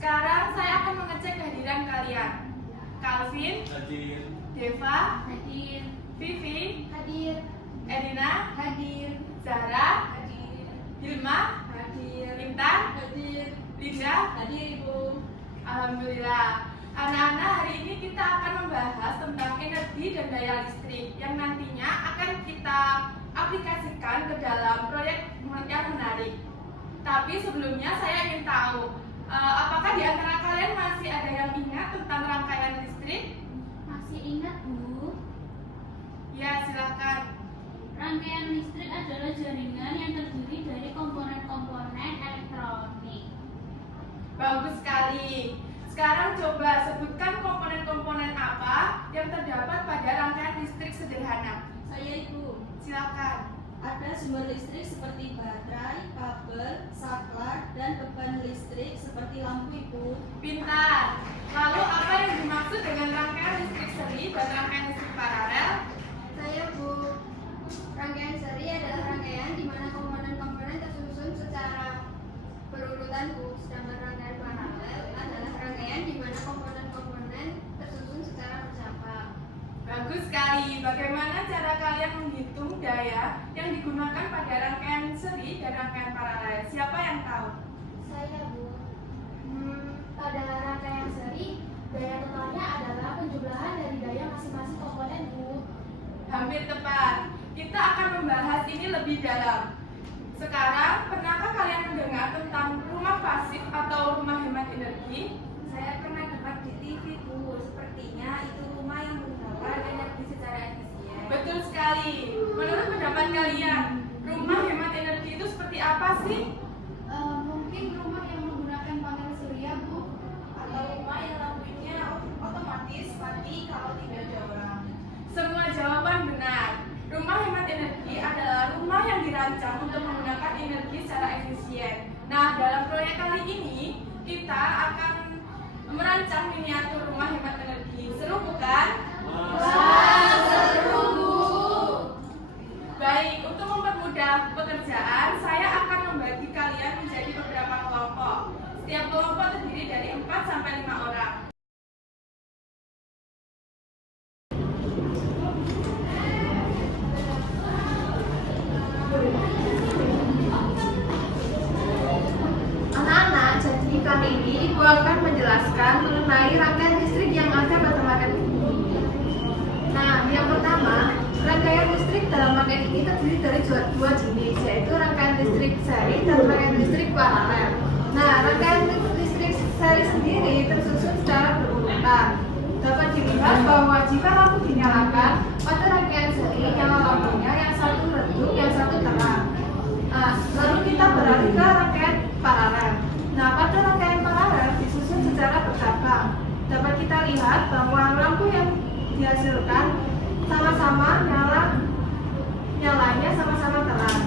Sekarang saya akan mengecek kehadiran kalian. Calvin, Hadir. Deva, Hadir. Vivi, Hadir. Erina, Hadir. Zara, Hadir. Hilma, Hadir. Intan, Hadir. Linda. Hadir, Ibu. Alhamdulillah. Anak-anak, hari ini kita akan membahas tentang energi dan daya listrik yang nantinya akan kita aplikasikan ke dalam proyek yang menarik. Tapi sebelumnya saya ingin tahu, apakah di antara kalian masih ada yang ingat tentang rangkaian listrik? Masih ingat, Bu? Ya, silakan. Rangkaian listrik adalah jaringan yang terdiri dari komponen-komponen elektronik. Bagus sekali. Sekarang coba sebutkan komponen-komponen apa yang terdapat pada rangkaian listrik sederhana. Saya Ibu. Silakan. Ada sumber listrik seperti baterai, kabel, saklar, dan beban listrik seperti lampu Ibu. Pintar. Lalu apa yang dimaksud dengan rangkaian listrik seri dan rangkaian listrik paralel? Saya, Bu. Rangkaian seri adalah rangkaian di mana komponen-komponen tersusun secara berurutan, Bu. Sedangkan rangkaian paralel adalah rangkaian di mana komponen-komponen tersusun secara bercabang. Bagus sekali. Bagaimana cara kalian menghitung daya yang digunakan pada rangkaian seri dan rangkaian paralel? Siapa yang tahu? Saya, Bu. Pada rangkaian seri, daya totalnya adalah penjumlahan dari daya masing-masing komponen, Bu. Hampir tepat. Kita akan membahas ini lebih dalam. Sekarang, pernahkah kalian mendengar tentang rumah pasif atau rumah hemat energi? Saya pernah dengar di TV Bu, sepertinya itu rumah yang menggunakan energi secara efisien. Betul sekali. Menurut pendapat kalian, rumah hemat energi itu seperti apa sih? Mungkin rumah yang menggunakan panel surya, Bu. Atau rumah yang lampunya otomatis mati kalau tidak ada orang. Semua jawaban benar. Rumah hemat energi adalah rumah yang dirancang untuk menggunakan energi secara efisien. Nah, dalam proyek kali ini, kita akan merancang miniatur rumah hemat energi. Seru bukan? Wah, seru, Bu. Baik, untuk mempermudah pekerjaan, saya akan membagi kalian menjadi beberapa kelompok. Setiap kelompok terdiri dari 4 sampai 5 orang. Anak-anak, jadi kali ini Ibu akan menjelaskan mengenai rangkaian listrik yang ada pada rangkaian ini. Nah, yang pertama, rangkaian listrik dalam rangkaian ini terdiri dari dua jenis, yaitu rangkaian listrik seri dan rangkaian listrik paralel. Nah, rangkaian listrik seri sendiri tersusun secara berurutan. Dapat dilihat bahwa jika lampu dinyalakan, pada rangkaian seri nyala lampunya yang satu redup, yang satu terang. Nah, lalu kita beralih ke rangkaian paralel. Nah, pada rangkaian paralel disusun secara bercabang. Dapat kita lihat bahwa lampu yang dihasilkan sama-sama nyalanya sama-sama terang.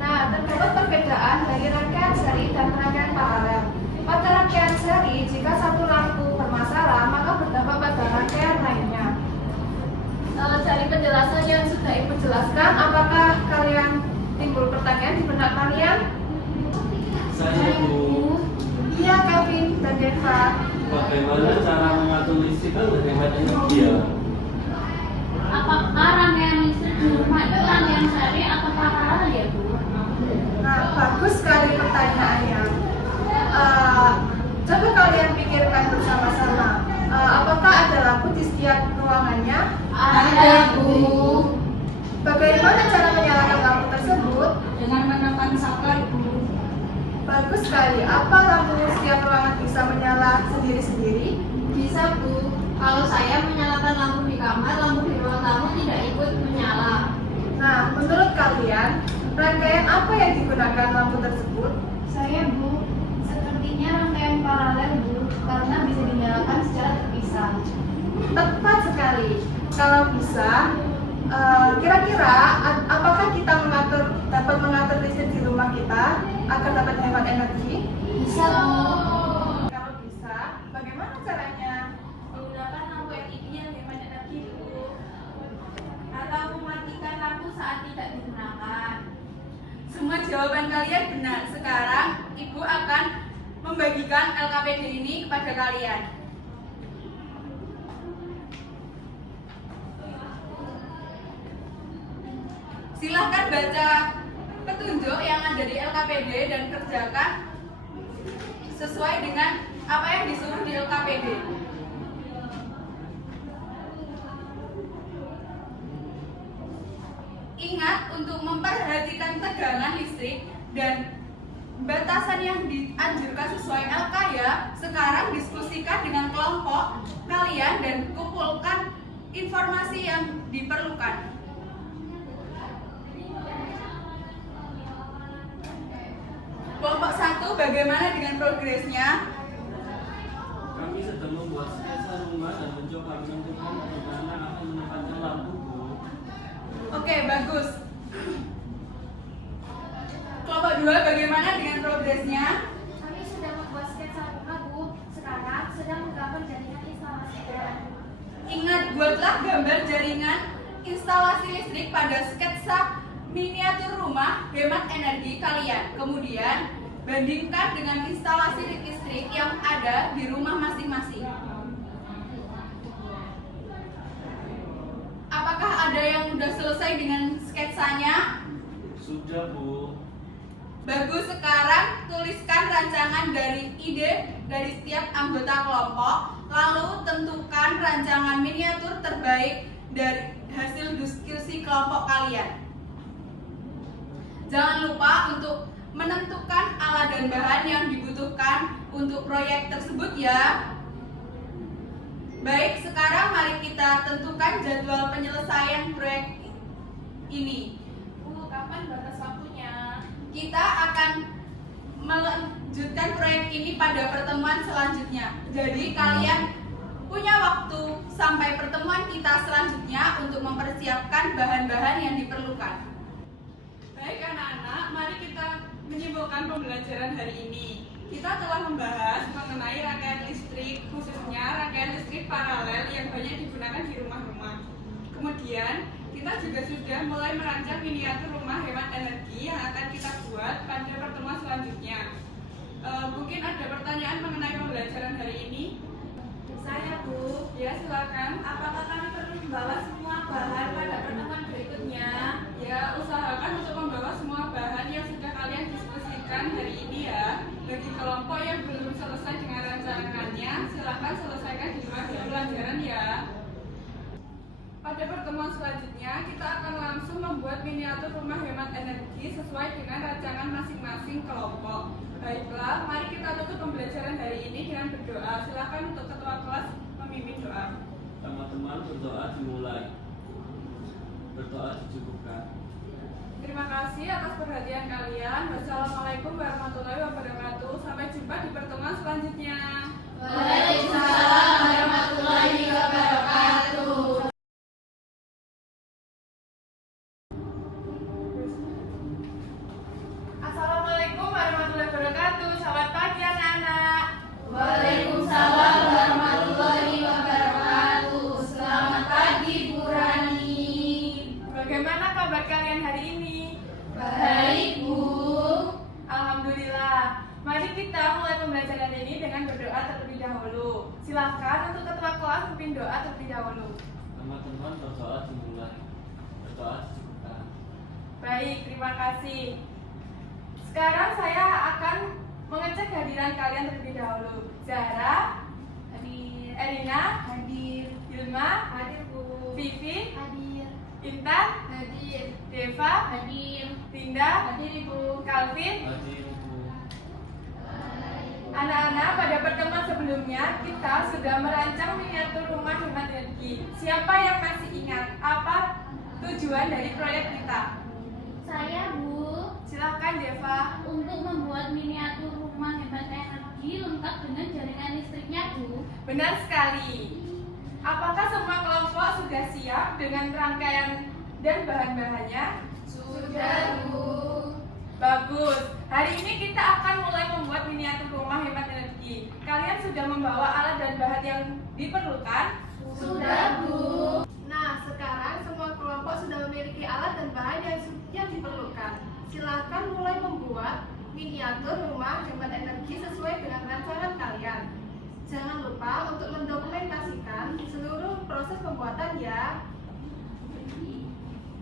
Nah, terdapat perbedaan dari rangkaian seri dan rangkaian paralel. Pada rangkaian seri, jika satu lampu bermasalah, maka berdampak pada rangkaian lainnya. Dari penjelasan yang sudah Ibu jelaskan, apakah kalian timbul pertanyaan di benak kalian? Saya Bu. Iya, Kevin dan Deva. Bagaimana cara mengatur listrik kan hemat energi ya? Apakah rangkaian listrik di rumah itu rangkaian seri atau paralel, ya, Bu? Nah, bagus sekali pertanyaannya. Coba kalian pikirkan bersama-sama. Apakah ada lampu di setiap ruangannya? Ada, Bu. Bagaimana cara menyalakan lampu tersebut? Dengan menekan saklar Ibu. Bagus sekali. Apa lampu setiap ruangan bisa menyala sendiri-sendiri? Bisa, Bu. Kalau saya menyalakan lampu di kamar, lampu di ruang tamu tidak ikut menyala. Nah, menurut kalian, rangkaian apa yang digunakan lampu tersebut? Saya, Bu, sepertinya rangkaian paralel, Bu, karena bisa dinyalakan secara terpisah. Tepat sekali. Kalau bisa, kira-kira apakah kita dapat mengatur listrik di rumah kita agar dapat hemat energi? Bisa, Bu. Kalau bisa, bagaimana caranya? Menggunakan lampu LED yang hemat energi Bu. Atau mematikan lampu saat tidak digunakan. Semua jawaban kalian benar. Sekarang Ibu akan membagikan LKPD ini kepada kalian. Silahkan baca petunjuk yang ada di LKPD dan kerjakan sesuai dengan apa yang disuruh di LKPD. Ingat untuk memperhatikan tegangan listrik dan batasan yang dianjurkan sesuai LK ya. Sekarang diskusikan dengan kelompok kalian dan kumpulkan informasi yang diperlukan. Kelompok 1, bagaimana dengan progresnya? Kami sedang membuat sketsa rumah dan mencoba menentukan di mana akan menempatkan lampu, Bu. Oke, bagus. Kelompok 2, bagaimana dengan progresnya? Kami sudah membuat sketsa rumah, Bu. Sekarang sedang menggambar jaringan instalasi jalan. Ingat, buatlah gambar jaringan instalasi listrik pada sketsa miniatur rumah hemat energi kalian. Kemudian, bandingkan dengan instalasi listrik yang ada di rumah masing-masing. Apakah ada yang sudah selesai dengan sketsanya? Sudah, Bu. Bagus, sekarang tuliskan rancangan dari ide dari setiap anggota kelompok, lalu tentukan rancangan miniatur terbaik dari hasil diskusi kelompok kalian. Jangan lupa untuk menentukan alat dan bahan yang dibutuhkan untuk proyek tersebut ya. Baik, sekarang mari kita tentukan jadwal penyelesaian proyek ini. Bu, kapan batas waktunya? Kita akan melanjutkan proyek ini pada pertemuan selanjutnya. Jadi kalian punya waktu sampai pertemuan kita selanjutnya untuk mempersiapkan bahan-bahan yang diperlukan. Baik anak-anak, mari kita menyimpulkan pembelajaran hari ini. Kita telah membahas mengenai rangkaian listrik, khususnya rangkaian listrik paralel yang banyak digunakan di rumah-rumah. Kemudian, kita juga sudah mulai merancang miniatur rumah hemat energi yang akan kita buat pada pertemuan selanjutnya. Mungkin ada pertanyaan mengenai pembelajaran hari ini? Saya, Bu. Ya, silakan. Apakah kami perlu membawa semua bahan pada pertemuan berikutnya? Ya, usahakan untuk membawa semua bahan yang sudah kalian diskusikan hari ini ya. Bagi kelompok yang belum selesai dengan rancangannya, silakan selesaikan di luar pelajaran ya. Pada pertemuan selanjutnya, kita akan langsung membuat miniatur rumah hemat energi sesuai dengan rancangan masing-masing kelompok. Baiklah, mari kita tutup pembelajaran hari ini dengan berdoa. Silakan untuk ketua kelas memimpin doa. Teman-teman, berdoa dimulai. Berdoa dicukupkan. Terima kasih atas perhatian kalian. Wassalamualaikum warahmatullahi wabarakatuh. Sampai jumpa di pertemuan selanjutnya. Waalaikumsalam warahmatullahi wabarakatuh. Assalamualaikum warahmatullahi wabarakatuh. Selamat pagi anak-anak. Waalaikumsalam warahmatullahi wabarakatuh. Selamat pagi, Bu Rani. Bagaimana kabar kalian hari ini? Baik, Bu. Alhamdulillah. Mari kita mulai pembelajaran ini dengan berdoa terlebih dahulu. Silakan untuk ketua kelas memimpin doa terlebih dahulu. Teman-teman, berdoa dimulai. Berdoa dicukupkan. Baik, terima kasih. Sekarang saya akan mengecek kehadiran kalian terlebih dahulu. Zahra, Hadir. Erina, Hadir. Hilma, Hadir, Bu. Vivi, Hadir. Intan, Hadir. Deva, Hadir. Linda, Hadir, Ibu. Calvin. Hadir, Bu. Anak-anak, pada pertemuan sebelumnya kita sudah merancang miniatur rumah hemat energi. Siapa yang masih ingat apa tujuan dari proyek kita? Saya, Bu, Silakan Deva. untuk membuat miniatur rumah hemat energi lengkap dengan jaringan listriknya, Bu. Benar sekali. Apakah semua kelompok sudah siap dengan rangkaian dan bahan-bahannya? Sudah, Bu. Bagus. Hari ini kita akan mulai membuat miniatur rumah hemat energi. Kalian sudah membawa alat dan bahan yang diperlukan? Sudah, Bu. Nah, sekarang semua kelompok sudah memiliki alat dan bahan yang diperlukan. Silakan mulai membuat miniatur rumah hemat energi sesuai dengan rancangan kalian. Jangan lupa untuk mendokumentasikan seluruh proses pembuatan ya.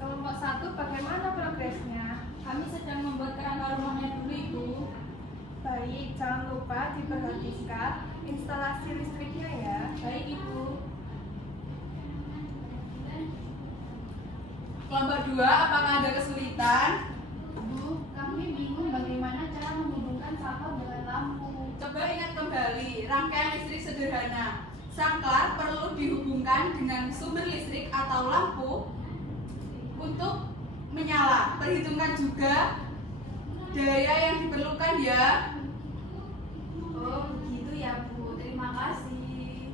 Kelompok 1 bagaimana progresnya? Kami sedang membuat kerangka rumahnya dulu, Ibu. Baik, jangan lupa diperhatikan instalasi listriknya ya. Baik, Ibu. Kelompok 2, apakah ada kesulitan? Bu, kami bingung bagaimana cara menghubungkan saklar dengan lampu. Coba ingat kembali, rangkaian listrik sederhana. Saklar perlu dihubungkan dengan sumber listrik atau lampu untuk menyala. Perhitungkan juga daya yang diperlukan ya. Oh, begitu ya, Bu. Terima kasih.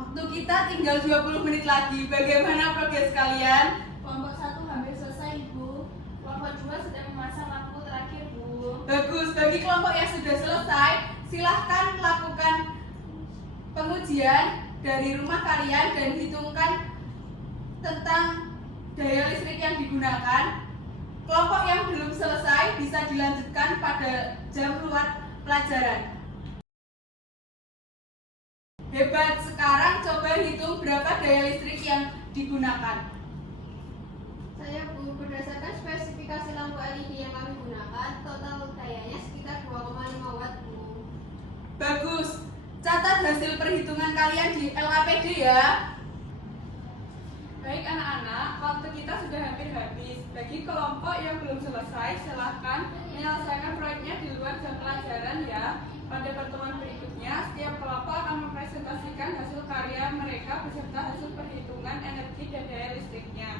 Waktu kita tinggal 20 menit lagi. Bagaimana progres kalian? Kelompok 1 hampir selesai, Ibu. Kelompok 2 sedang memasang lampu terakhir, Bu. Bagus, bagi kelompok yang sudah selesai, silahkan lakukan pengujian dari rumah kalian dan hitungkan tentang daya listrik yang digunakan. Kelompok yang belum selesai bisa dilanjutkan pada jam luar pelajaran. Hebat, sekarang coba hitung berapa daya listrik yang digunakan. Saya, Bu, berdasarkan spesifikasi lampu LED yang kami gunakan, total dayanya sekitar 2,5 watt, Bu. Bagus, catat hasil perhitungan kalian di LKPD ya. Baik anak-anak, waktu kita sudah hampir habis. Bagi kelompok yang belum selesai, silahkan menyelesaikan proyeknya di luar jam pelajaran ya. Pada pertemuan berikutnya, setiap kelompok akan mempresentasikan hasil karya mereka beserta hasil perhitungan energi dan daya listriknya.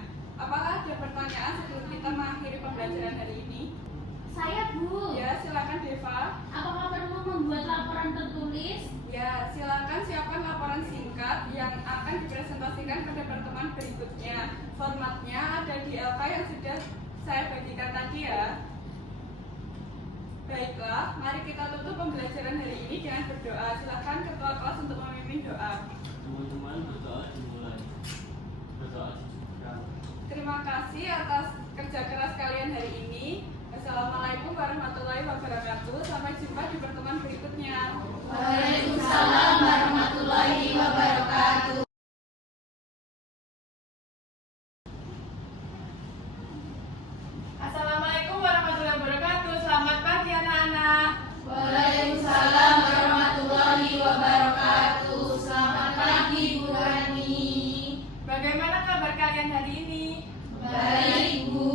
Apakah ada pertanyaan sebelum kita mengakhiri pembelajaran hari ini? Saya, Bu. Ya, silakan Deva. Apakah perlu membuat laporan tertulis? Ya, silakan siapkan laporan singkat yang akan dipresentasikan pada pertemuan berikutnya. Formatnya ada di LK yang sudah saya bagikan tadi ya. Baiklah, mari kita tutup pembelajaran hari ini dengan berdoa. Silakan ketua kelas untuk memimpin doa. Teman-teman berdoa dimulai. Berdoa dicukupkan. Terima kasih atas kerja keras kalian hari ini. Assalamualaikum warahmatullahi wabarakatuh. Sampai jumpa di pertemuan berikutnya. Waalaikumsalam warahmatullahi wabarakatuh. Assalamualaikum warahmatullahi wabarakatuh. Selamat pagi anak-anak. Waalaikumsalam warahmatullahi wabarakatuh. Selamat pagi, Bu Rani. Bagaimana kabar kalian hari ini? Baik, Bu.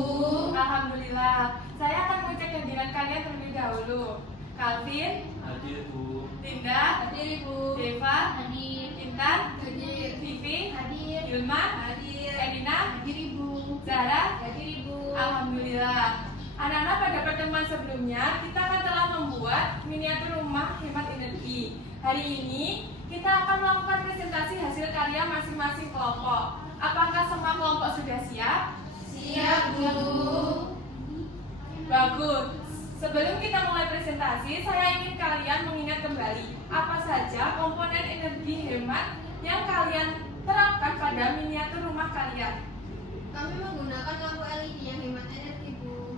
Alhamdulillah. Saya akan mengecek kehadiran kalian terlebih dahulu. Calvin, Hadir Bu. Linda, Hadir, Bu. Deva, Hadir. Intan, Hadir. Vivi, Hadir. Yulma, Hadir. Edina, Hadir, Ibu. Zahra. Hadir, Ibu. Alhamdulillah. Anak-anak, pada pertemuan sebelumnya kita akan telah membuat miniatur rumah hemat energi. Hari ini kita akan melakukan presentasi hasil karya masing-masing kelompok. Apakah semua kelompok sudah siap? Siap, Bu. Bagus. Sebelum kita mulai presentasi, saya ingin kalian mengingat kembali apa saja komponen energi hemat yang kalian terapkan pada miniatur rumah kalian. Kami menggunakan lampu LED yang hemat energi, Bu.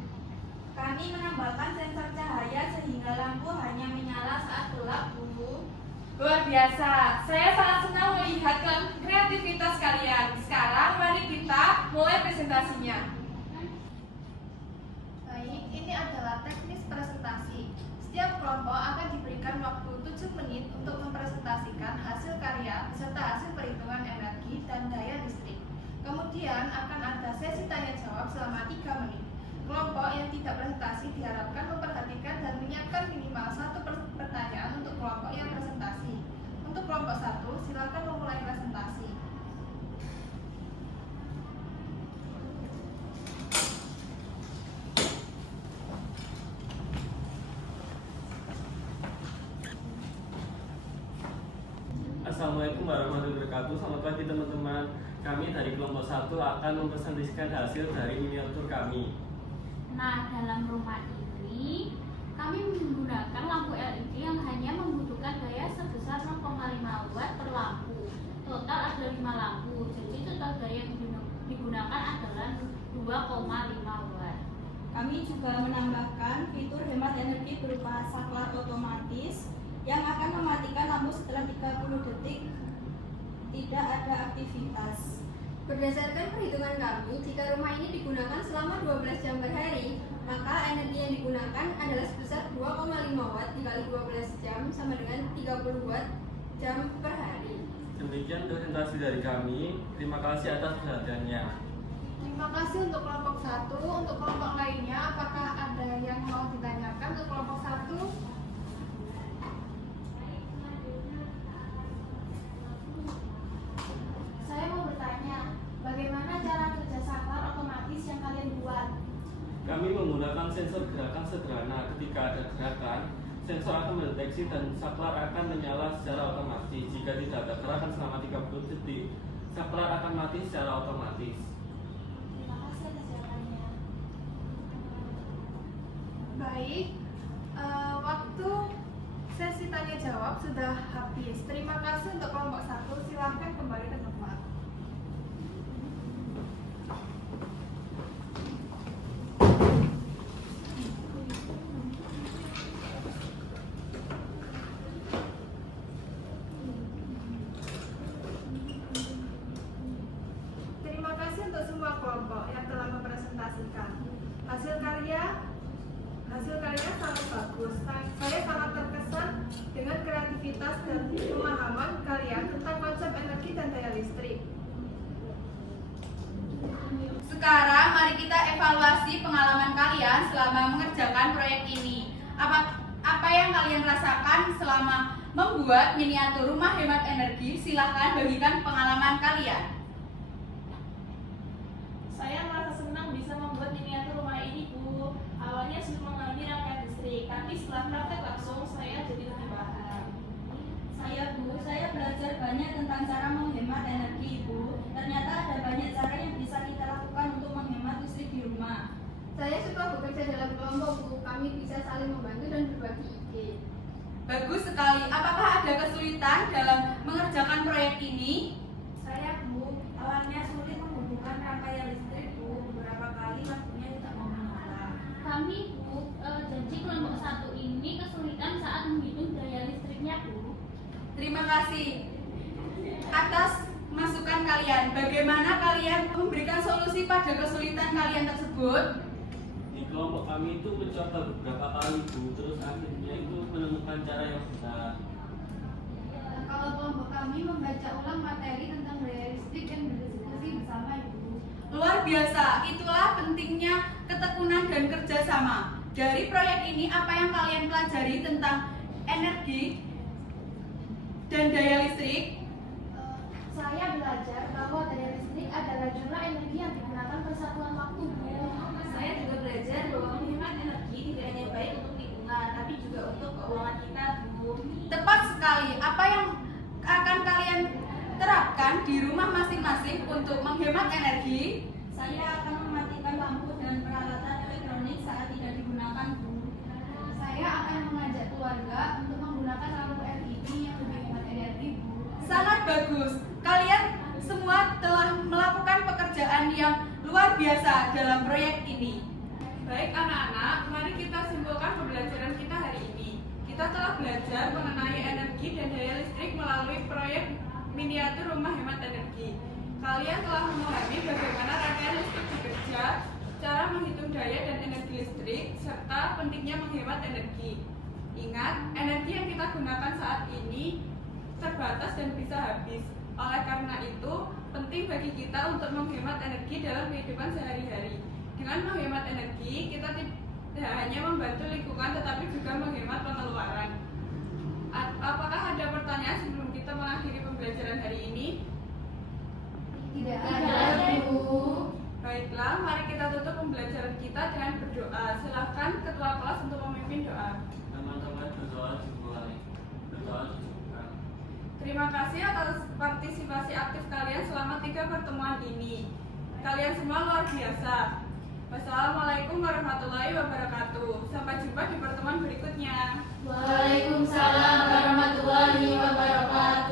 Kami menambahkan sensor cahaya sehingga lampu hanya menyala saat gelap, Bu. Luar biasa, saya sangat senang melihat kreativitas kalian. Sekarang mari kita mulai presentasinya. Baik, ini adalah teknis presentasi. Setiap kelompok akan diberikan waktu 7 menit untuk mempresentasikan hasil karya beserta hasil perhitungan energi dan daya listrik. Kemudian akan ada sesi tanya jawab selama 3 menit. Kelompok yang tidak presentasi diharapkan memperhatikan dan menyiapkan minimal 1 pertanyaan untuk kelompok yang presentasi. Untuk kelompok 1, silakan memulai presentasi. Assalamualaikum warahmatullahi wabarakatuh. Selamat pagi teman-teman. Kami dari kelompok 1 akan mempresentasikan hasil dari miniatur kami. Nah, dalam rumah ini kami menggunakan lampu LED yang hanya membutuhkan daya sebesar 0,5 watt per lampu. Total ada 5 lampu, jadi total daya yang digunakan adalah 2,5 watt. Kami juga menambahkan fitur hemat energi berupa saklar otomatis yang akan mematikan lampu setelah 30 detik tidak ada aktivitas. Berdasarkan perhitungan kami, jika rumah ini digunakan selama 12 jam per hari, maka energi yang digunakan adalah sebesar 2,5 watt dikali 12 jam sama dengan 30 watt jam per hari. Demikian presentasi dari kami. Terima kasih atas perhatiannya. Terima kasih untuk kelompok 1. Untuk kelompok lainnya, apakah ada yang mau ditanyakan untuk kelompok 1? Saya mau bertanya, bagaimana cara kerja saklar otomatis yang kalian buat? Kami menggunakan sensor gerakan sederhana. Ketika ada gerakan, sensor akan mendeteksi dan saklar akan menyala secara otomatis. Jika tidak ada gerakan selama 30 detik, saklar akan mati secara otomatis. Terima kasih atas jawabannya. Baik, waktu sesi tanya jawab sudah habis. Terima kasih untuk kelompok 1. Silahkan kembali ke tempat. Terima kasih untuk semua kelompok yang telah mempresentasikan hasil karya sangat bagus. Saya sangat terkesan dengan kreativitas dan pemahaman kalian tentang konsep energi dan daya listrik. Sekarang mari kita evaluasi pengalaman kalian selama mengerjakan proyek ini. Apa yang kalian rasakan selama membuat miniatur rumah hemat energi? Silahkan bagikan pengalaman kalian. Saya merasa senang bisa membuat miniatur rumah ini, Bu. Awalnya sulit mengalami rangkaian listrik, tapi setelah praktek langsung saya jadi lebih paham. Saya belajar banyak tentang cara menghemat energi, Bu. Ternyata ada banyak cara yang bisa kita lakukan untuk menghemat listrik di rumah. Saya suka bekerja dalam kelompok, Bu. Kami bisa saling membantu dan berbagi ide. Bagus sekali. Apakah ada kesulitan dalam mengerjakan proyek ini? Saya, Bu, awalnya sulit menghubungkan rangkaian listrik, Bu. Beberapa kali lampunya tidak mau menyala. Kami, Bu, janji kelompok 1 ini kesulitan saat menghitung daya listriknya, Bu. Terima kasih atas masukan kalian. Bagaimana kalian memberikan solusi pada kesulitan kalian tersebut? Di kelompok kami itu mencoba beberapa kali, Bu, terus akhirnya itu menemukan cara yang benar. Kalau kelompok kami membaca ulang materi tentang daya listrik dan berdiskusi bersama, Ibu. Luar biasa, itulah pentingnya ketekunan dan kerjasama. Dari proyek ini, apa yang kalian pelajari tentang energi dan daya listrik? Saya belajar bahwa daya listrik adalah jumlah energi yang digunakan per satuan waktu, Bu. Saya juga belajar bahwa menghemat energi tidak hanya baik untuk lingkungan, tapi juga untuk keuangan kita, Bu. Tepat sekali. Apa yang akan kalian terapkan di rumah masing-masing untuk menghemat energi? Saya akan mematikan lampu dan peralatan elektronik saat tidak digunakan, Bu. Saya akan mengajak keluarga untuk menggunakan lampu LED yang lebih hemat energi, Bu. Sangat bagus. Kalian semua telah melakukan pekerjaan yang luar biasa dalam proyek ini. Baik anak-anak, mari kita simpulkan pembelajaran kita hari ini. Kita telah belajar mengenai energi dan daya listrik melalui proyek miniatur rumah hemat energi. Kalian telah memahami bagaimana rangkaian listrik bekerja, cara menghitung daya dan energi listrik, serta pentingnya menghemat energi. Ingat, energi yang kita gunakan saat ini terbatas dan bisa habis. Oleh karena itu, penting bagi kita untuk menghemat energi dalam kehidupan sehari-hari. Dengan menghemat energi, kita tidak hanya membantu lingkungan tetapi juga menghemat pengeluaran. Apakah ada pertanyaan sebelum kita mengakhiri pembelajaran hari ini? Tidak ada, Bu. Baiklah, mari kita tutup pembelajaran kita dengan berdoa. Silakan ketua kelas untuk memimpin doa. Teman-teman berdoa dimulai. Berdoa dicukupkan. Terima kasih atas partisipasi aktif kalian selama 3 pertemuan ini. Kalian semua luar biasa. Wassalamualaikum warahmatullahi wabarakatuh. Sampai jumpa di pertemuan berikutnya. Waalaikumsalam warahmatullahi wabarakatuh.